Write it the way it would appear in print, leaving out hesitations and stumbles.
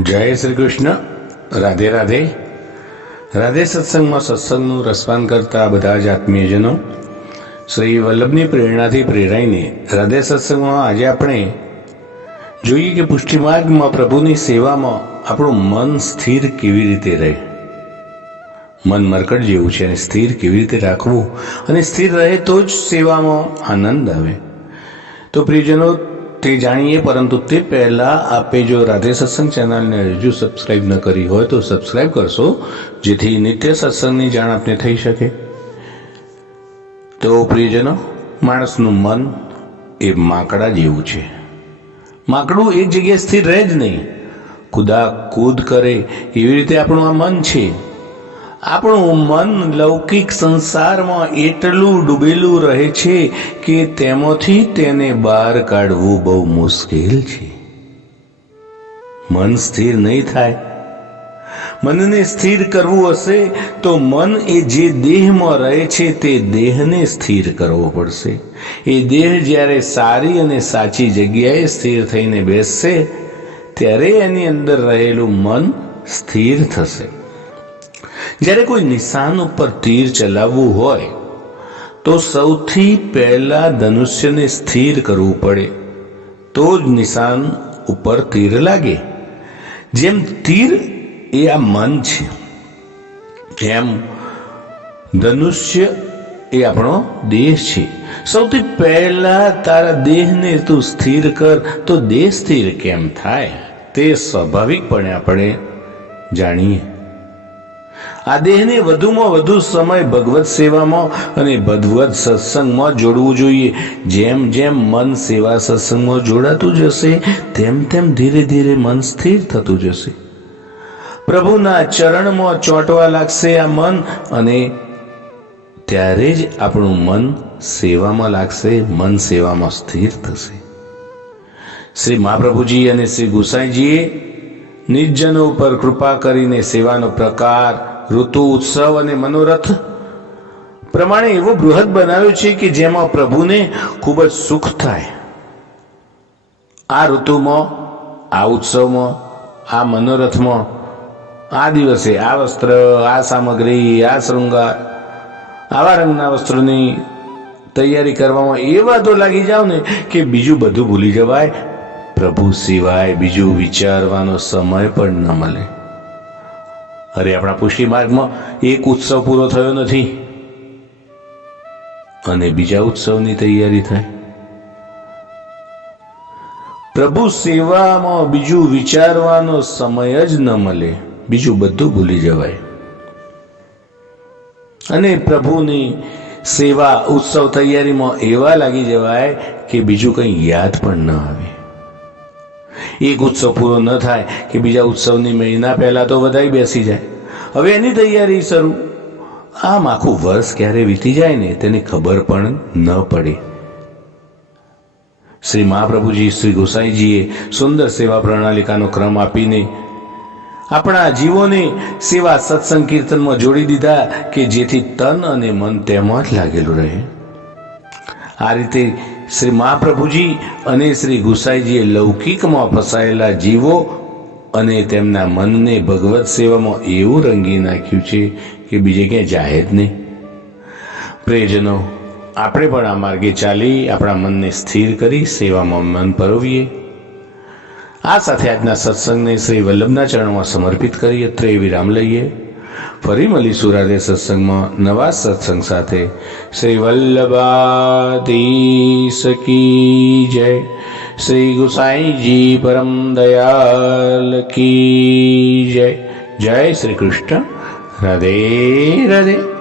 જય શ્રી કૃષ્ણ. રાધે રાધે. રાધે સત્સંગમાં સત્સંગનું રસપાન કરતા બધા જ આત્મીયજનો, શ્રી વલ્લભની પ્રેરણાથી પ્રેરાઈને રાધે સત્સંગમાં આજે આપણે જોઈએ કે પુષ્ટિમાર્ગમાં પ્રભુની સેવામાં આપણું મન સ્થિર કેવી રીતે રહે. મન મરકટ જેવું છે અને સ્થિર કેવી રીતે રાખવું, અને સ્થિર રહે તો જ સેવામાં આનંદ આવે. તો પ્રિયજનો તે જાણીએ, પરંતુ તે પહેલાં આપે જો રાધે સત્સંગ ચેનલને હજુ સબસ્ક્રાઈબ ન કરી હોય તો સબસ્ક્રાઈબ કરશો, જેથી નિત્ય સત્સંગની જાણ આપને થઈ શકે. તો પ્રિયજનો, માણસનું મન એ માકડા જેવું છે. માકડું એક જગ્યાએ સ્થિર રહે જ નહીં, કુદા કૂદ કરે. એવી રીતે આપણું આ મન છે. આપણું મન લૌકિક સંસારમાં એટલું ડૂબેલું રહે છે કે તેમાંથી તેને બહાર કાઢવું બહુ મુશ્કેલ છે. મન સ્થિર નહીં થાય. મનને સ્થિર કરવું હશે તો મન એ જે દેહમાં રહે છે તે દેહને સ્થિર કરવો પડશે. એ દેહ જ્યારે સારી અને સાચી જગ્યાએ સ્થિર થઈને બેસશે ત્યારે એની અંદર રહેલું મન સ્થિર થશે. જ્યારે કોઈ નિશાન ઉપર તીર ચલાવવું હોય તો સૌથી પહેલા ધનુષ્યને સ્થિર કરવું પડે, તો જ નિશાન ઉપર તીર લાગે. જેમ તીર એ આ મન છે, એમ ધનુષ્ય એ આપણો દેહ છે. સૌથી પહેલા તારા દેહને તું સ્થિર કર તો દેહ સ્થિર કેમ થાય તે સ્વાભાવિકપણે આપણે જાણીએ. આ દેહને વધુમાં વધુ સમય ભગવત સેવામાં અને ભગવત સત્સંગમાં જોડવું જોઈએ. જેમ જેમ મન સેવા સત્સંગમાં જોડાતું જશે તેમ તેમ ધીરે ધીરે મન સ્થિર થતું જશે. પ્રભુના ચરણમાં ચોંટવા લાગશે આ મન, અને ત્યારે જ આપણું મન સેવામાં લાગશે, મન સેવામાં સ્થિર થશે. શ્રી મહાપ્રભુજી અને શ્રી ગુસાઈજીએ નિજજનો ઉપર કૃપા કરીને સેવાનો પ્રકાર, ઋતુ, ઉત્સવ અને મનોરથ પ્રમાણે એવો બૃહદ બનાવ્યો છે કે જેમાં પ્રભુને ખૂબ જ સુખ થાય. આ ઋતુમાં, આ ઉત્સવમાં, આ મનોરથમાં, આ દિવસે આ વસ્ત્ર, આ સામગ્રી, આ શૃંગાર, આવા રંગના વસ્ત્રોની તૈયારી કરવામાં એવા તો લાગી જાવ ને કે બીજું બધું ભૂલી જવાય. પ્રભુ સિવાય બીજું વિચારવાનો સમય પણ ન મળે. અરે, આપણા પુષ્ટિ માર્ગમાં એક ઉત્સવ પૂરો થયો નથી અને બીજા ઉત્સવની તૈયારી થાય. પ્રભુ સેવામાં બીજું વિચારવાનો સમય જ ન મળે, બીજું બધું ભૂલી જવાય. અને પ્રભુની સેવા, ઉત્સવ તૈયારીમાં એવા લાગી જવાય કે બીજું કંઈ યાદ પણ ન આવે. એક ઉત્સવ પૂરો ન થાય કે બીજા ઉત્સવની મહિના પહેલા તો બધાય બેસી જાય. હવે એની તૈયારી શરૂ. આમ આખું વર્ષ ક્યારે વીતી જાય ને તેની ખબર પણ ન પડે. શ્રી મહાપ્રભુજી, શ્રી ગોસાઈજીએ સુંદર સેવા પ્રણાલિકાનો ક્રમ આપીને આપણા જીવોને સેવા સત્સંગ કીર્તનમાં જોડી દીધા કે જેથી તન અને મન તેમાં જ લાગેલું રહે. આ રીતે શ્રી મહાપ્રભુજી અને શ્રી ગુસાઈજીએ લૌકિકમાં ફસાયેલા જીવો અને તેમના મનને ભગવત સેવામાં એવું રંગી નાખ્યું છે કે બીજે ક્યાંય જાય જ નહીં. પ્રિયજનો, આપણે પણ આ માર્ગે ચાલી આપણા મનને સ્થિર કરી સેવામાં મન પરોવીએ. આ સાથે આજના સત્સંગને શ્રી વલ્લભના ચરણોમાં સમર્પિત કરી અત્રે વિરામ લઈએ. ફરી મળીશું રાધે સત્સંગમાં નવા સત્સંગ સાથે. શ્રી વલ્લભાધીશ કી જય. શ્રી ગુસાઈજી પરમ દયાલ કી જય. જય શ્રી કૃષ્ણ. રાધે રાધે.